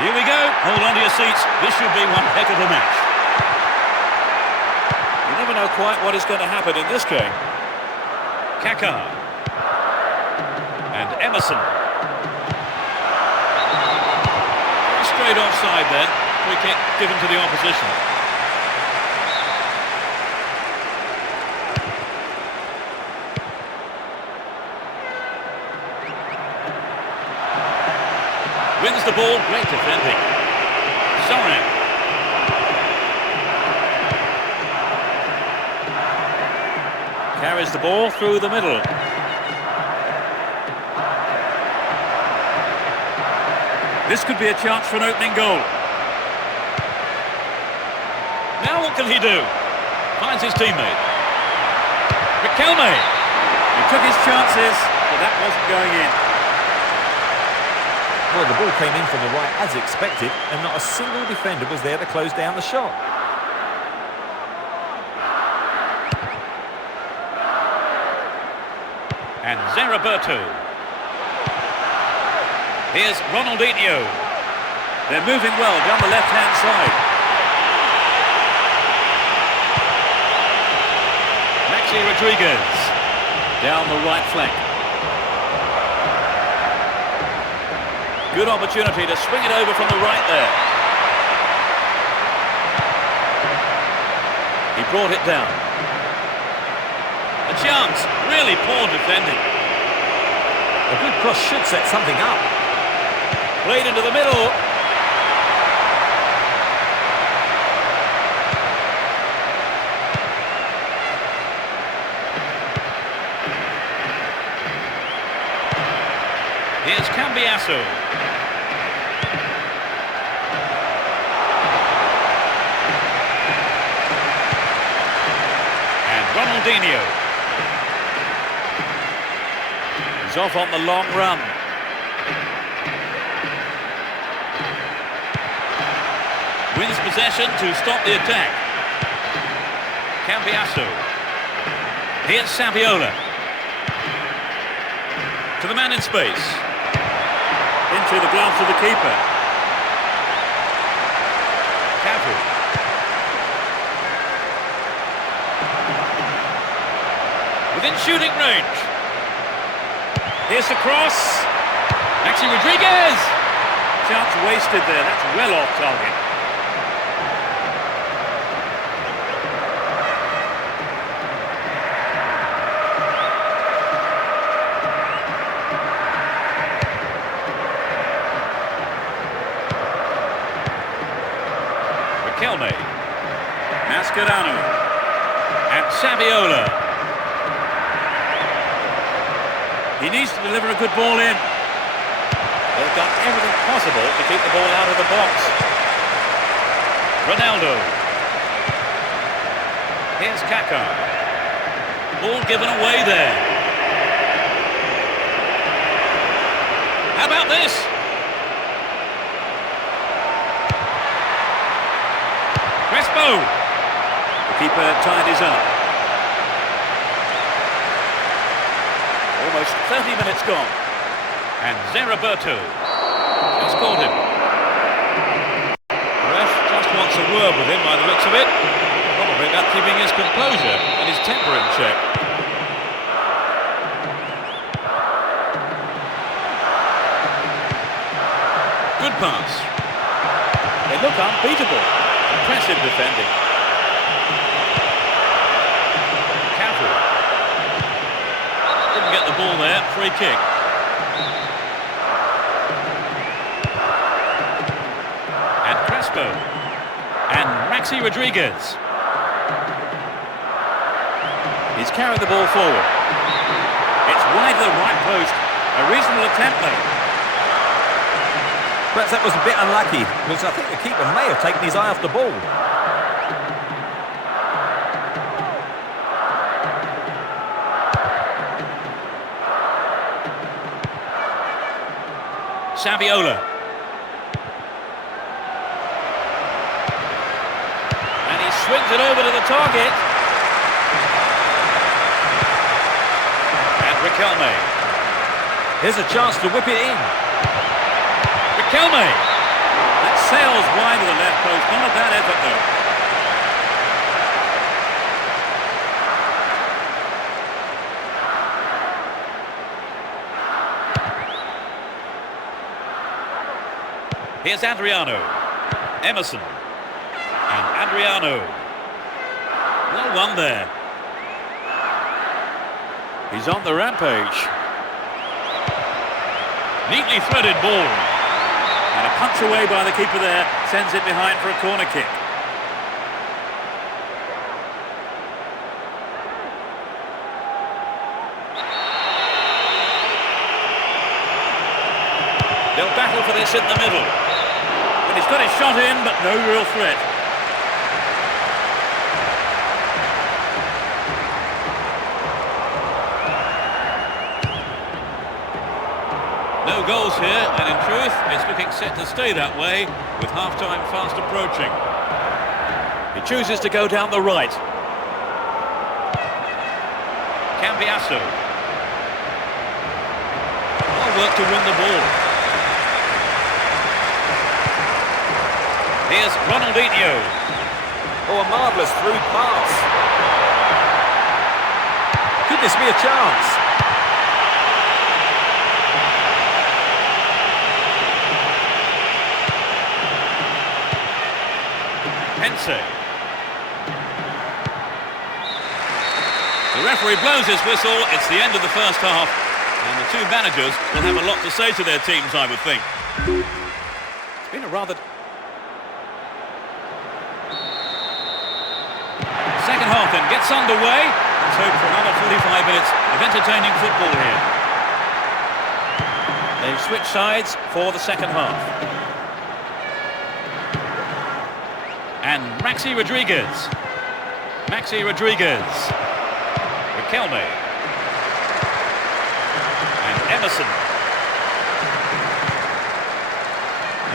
Here we go. Hold on to your seats. This should be one heck of a match. You never know quite what is going to happen in this game. Kaká. And Emerson. Straight offside there. Free kick given to the opposition. Wins the ball, great defending. Zoran. Carries the ball through the middle. This could be a chance for an opening goal. Now what can he do? Finds his teammate. Riquelme. He took his chances, but that wasn't going in. Well, the ball came in from the right as expected, and not a single defender was there to close down the shot. And Zeraberto. Here's Ronaldinho. They're moving well down the left-hand side. Maxi Rodriguez. Down the right flank. Good opportunity to swing it over from the right there. He brought it down. A chance. Really poor defending. A good cross should set something up. Played into the middle. Here's Cambiasso. And Ronaldinho. He's off on the long run. Wins possession to stop the attack. Cambiasso. Here's Saviola. To the man in space. Into the gloves of the keeper. Cavu. Within shooting range. Here's the cross. Maxi Rodriguez. Chance wasted there. That's well off target. Riquelme. Mascherano. And Saviola. He needs to deliver a good ball in. They've done everything possible to keep the ball out of the box. Ronaldo. Here's Kaká. Ball given away there. How about this? Crespo. The keeper tidies up. Almost 30 minutes gone. And Zeraberto just caught him. The ref just wants a word with him by the looks of it. Probably about keeping his composure and his temper in check. Good pass. They look unbeatable. Impressive defending. Cavu. Didn't get the ball there. Free kick. And Crespo. And Maxi Rodriguez. He's carried the ball forward. It's wide of the right post. A reasonable attempt though. Perhaps that was a bit unlucky, because I think the keeper may have taken his eye off the ball. Saviola. And he swings it over to the target. And Riquelme. Here's a chance to whip it in. Riquelme. sails wide of the left post. Not a bad effort, though. Here's Adriano. Emerson. And Adriano. Well won there. He's on the rampage. Neatly threaded ball. And a punch away by the keeper there sends it behind for a corner kick. They'll battle for this in the middle. But he's got his shot in, but no real threat. No goals here, and in truth, it's looking set to stay that way, with half-time fast approaching. He chooses to go down the right. Cambiasso. Well work to win the ball. Here's Ronaldinho. Oh, a marvellous through pass. Could this be a chance? Pense. The referee blows his whistle. It's the end of the first half. And the two managers will have a lot to say to their teams, I would think. It's been a rather... Second half then gets underway. Let's hope for another 45 minutes of entertaining football here. They've switched sides for the second half. And Maxi Rodriguez. Maxi Rodriguez. Riquelme. And Emerson.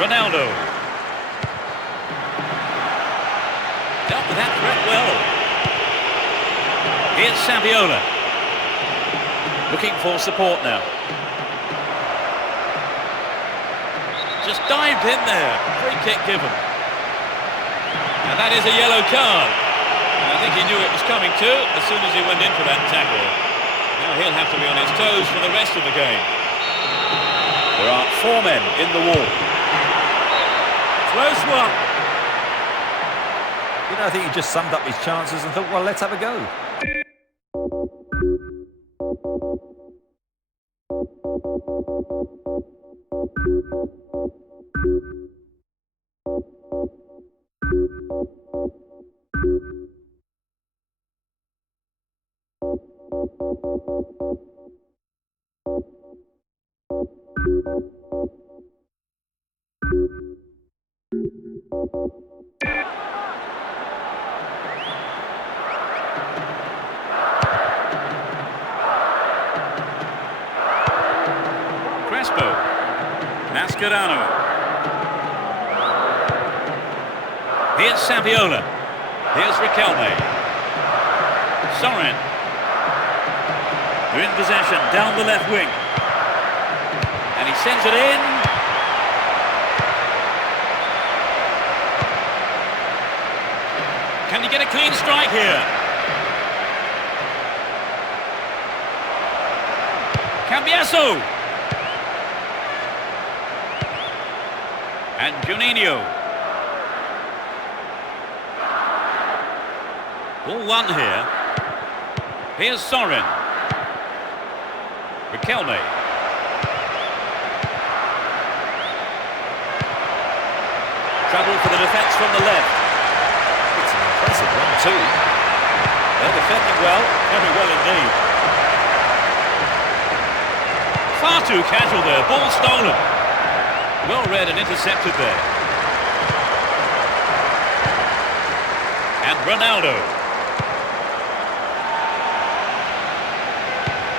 Ronaldo. Dealt with that threat well. Here's Saviola. Looking for support now. Just dived in there. Free kick given. And that is a yellow card. And I think he knew it was coming too as soon as he went in for that tackle. Now he'll have to be on his toes for the rest of the game. There are 4 men in the wall. Close one. You know, I think he just summed up his chances and thought, well, let's have a go. Crespo. Mascherano. Here's Saviola. Here's Riquelme. Sorin. They're in possession, down the left wing. And he sends it in. Can he get a clean strike here? Cambiasso. And Juninho. Ball one here. Here's Sorin. Riquelme. Trouble for the defence from the left. It's an impressive run too. They're defending well, very well indeed. Far too casual there, ball stolen. Well read and intercepted there. And Ronaldo.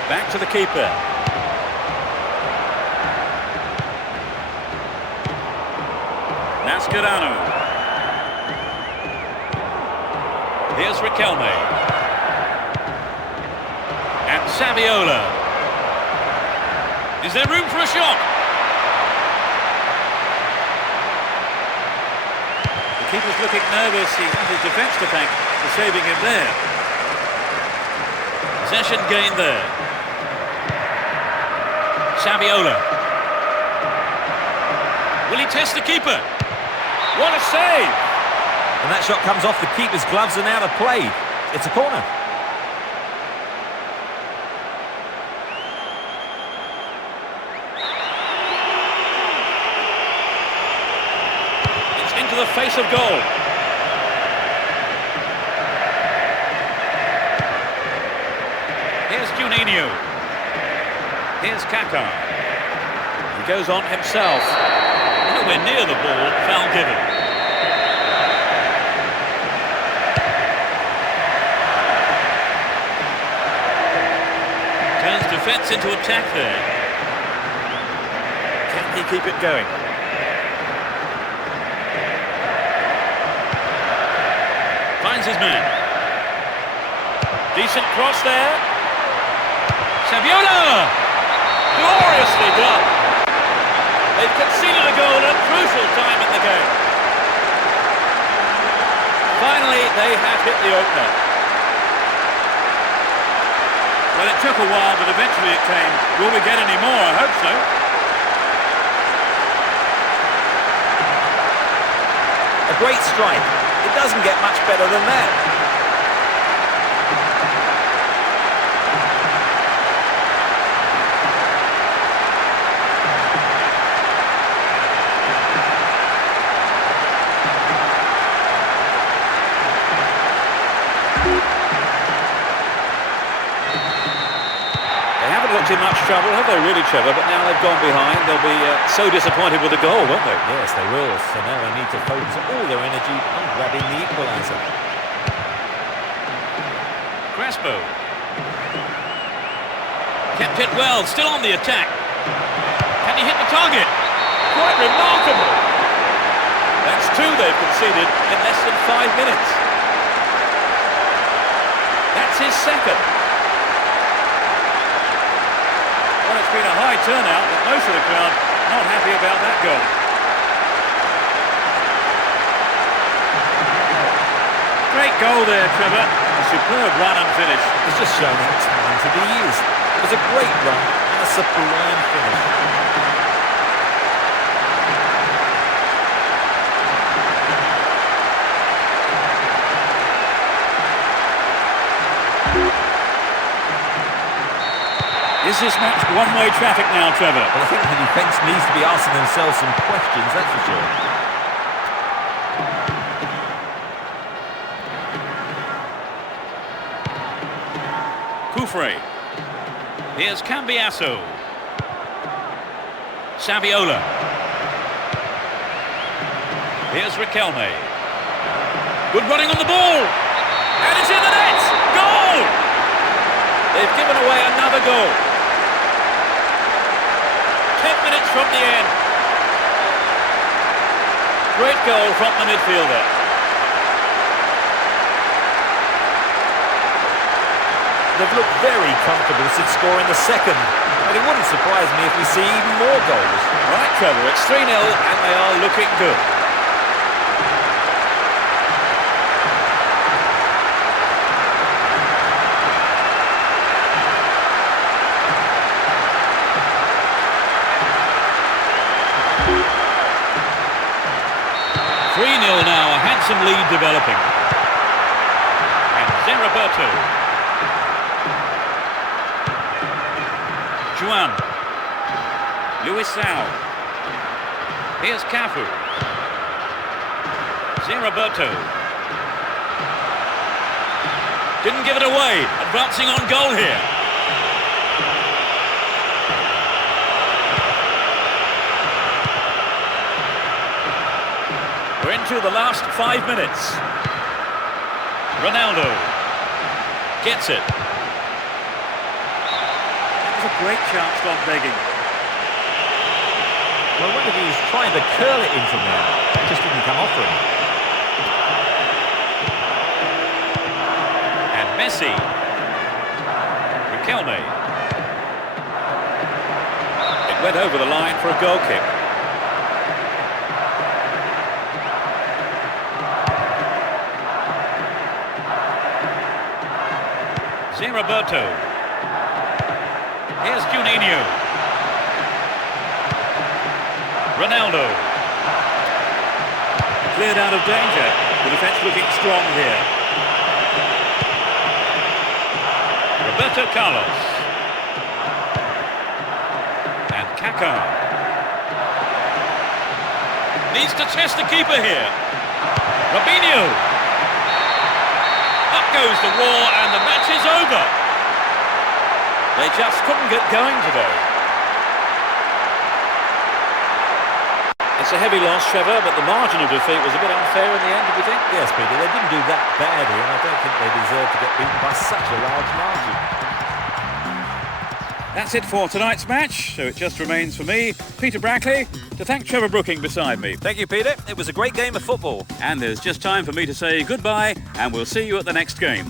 Back to the keeper. Mascherano. Here's Riquelme. And Saviola. Is there room for a shot? Keeper's looking nervous. He has his defence to thank for saving him there. Possession gained there. Saviola. Will he test the keeper? What a save! And that shot comes off the keeper's gloves and out of play. It's a corner. It's into the face of goal. Here's Juninho. Here's Kaká. He goes on himself. Nowhere near the ball, foul given. Turns defence into attack there. Can he keep it going? Finds his man. Decent cross there. Saviola! Gloriously done. They've conceded a goal at a crucial time in the game. Finally, they have hit the opener. Well, it took a while, but eventually it came. Will we get any more? I hope so. A great strike. It doesn't get much better than that. Looked in much trouble, have they really, Trevor? But now they've gone behind. They'll be so disappointed with the goal, won't they? Yes, they will. So now they need to focus all their energy on grabbing the equaliser. Crespo. Kept it well, still on the attack. Can he hit the target? Quite remarkable. That's two they've conceded in less than 5 minutes. That's his second. Well, it's been a high turnout, but most of the crowd not happy about that goal. Great goal there, Trevor. A superb run and finish. It's just shown how talented he is. It was a great run and a sublime finish. Is this match one-way traffic now, Trevor? Well, I think the defence needs to be asking themselves some questions, that's for sure. Kufre. Here's Cambiasso. Saviola. Here's Riquelme. Good running on the ball. And it's in the net! Goal! They've given away another goal. 10 minutes from the end. Great goal from the midfielder. They've looked very comfortable since scoring the second, but it wouldn't surprise me if we see even more goals. Right, Trevor, it's 3-0 and they are looking good. Now, a handsome lead developing. And Zeraberto. Juan. Luisao. Here's Cafu. Zeraberto. Didn't give it away. Advancing on goal here. We're into the last 5 minutes. Ronaldo gets it. That was a great chance gone begging. Well, I wonder if he was trying to curl it in from there. It just didn't come off for him. And Messi. Riquelme. It went over the line for a goal kick. Roberto. Here's Juninho. Ronaldo. Cleared out of danger. The defence looking strong here. Roberto Carlos. And Kaká. Needs to test the keeper here. Robinho. Up goes the war and the match is over. They just couldn't get going today. It's a heavy loss, Trevor, but the margin of defeat was a bit unfair in the end, do you think? Yes, Peter, they didn't do that badly, and I don't think they deserve to get beaten by such a large margin. That's it for tonight's match, so it just remains for me, Peter Brackley, to thank Trevor Brooking beside me. Thank you, Peter. It was a great game of football. And there's just time for me to say goodbye, and we'll see you at the next game.